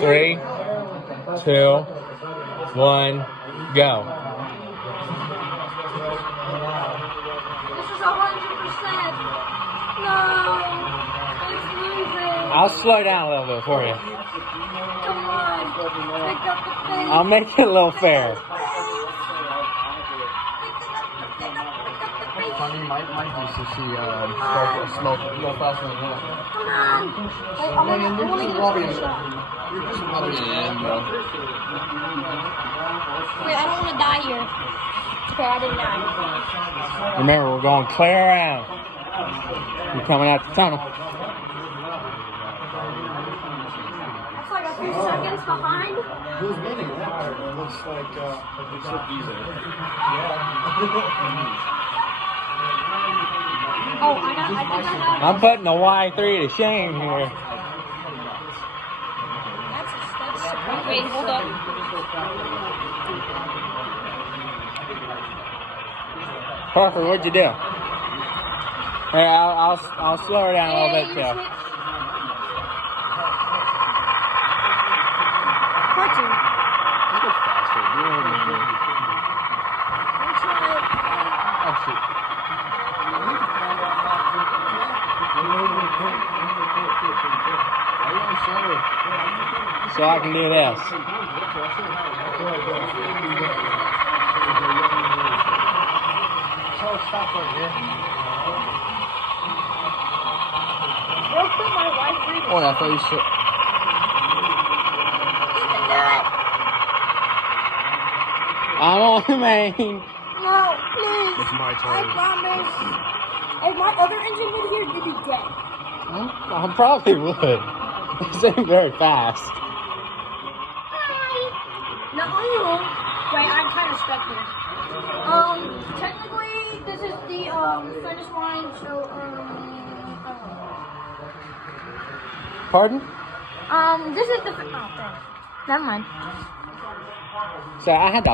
3, 2, 1, go. This is 100%. No, it's moving. I'll slow down a little bit for you. Come on, pick up the pace. I'll make it a little fair. Funny, my DCC smoke a little faster than that. Come on. Wait, I want to get a shot. You're just rubbing it in, bro. Wait, I don't want to die here. Okay, I didn't die. Remember, we're going clear around. You're coming out the tunnel. That's like a few seconds behind. Who's winning? It looks like it's so easy. Oh, I think I got. I'm putting the Y3 to shame here. That's wait, hold up. Parker, what'd you do? Hey, I'll slow her down a little bit too. Cartoon. Let's go faster. Oh, shit. So I can do this. Oh, yeah, I thought you should. I'm on the main. No, please. It's my I turn. promise. If my other engine was here, you'd be dead. I probably would. This ain't very fast. No. Wait, I'm kind of stuck here. Technically, this is the finish line, so Pardon? this is the. Oh, thanks. Never mind. So I had to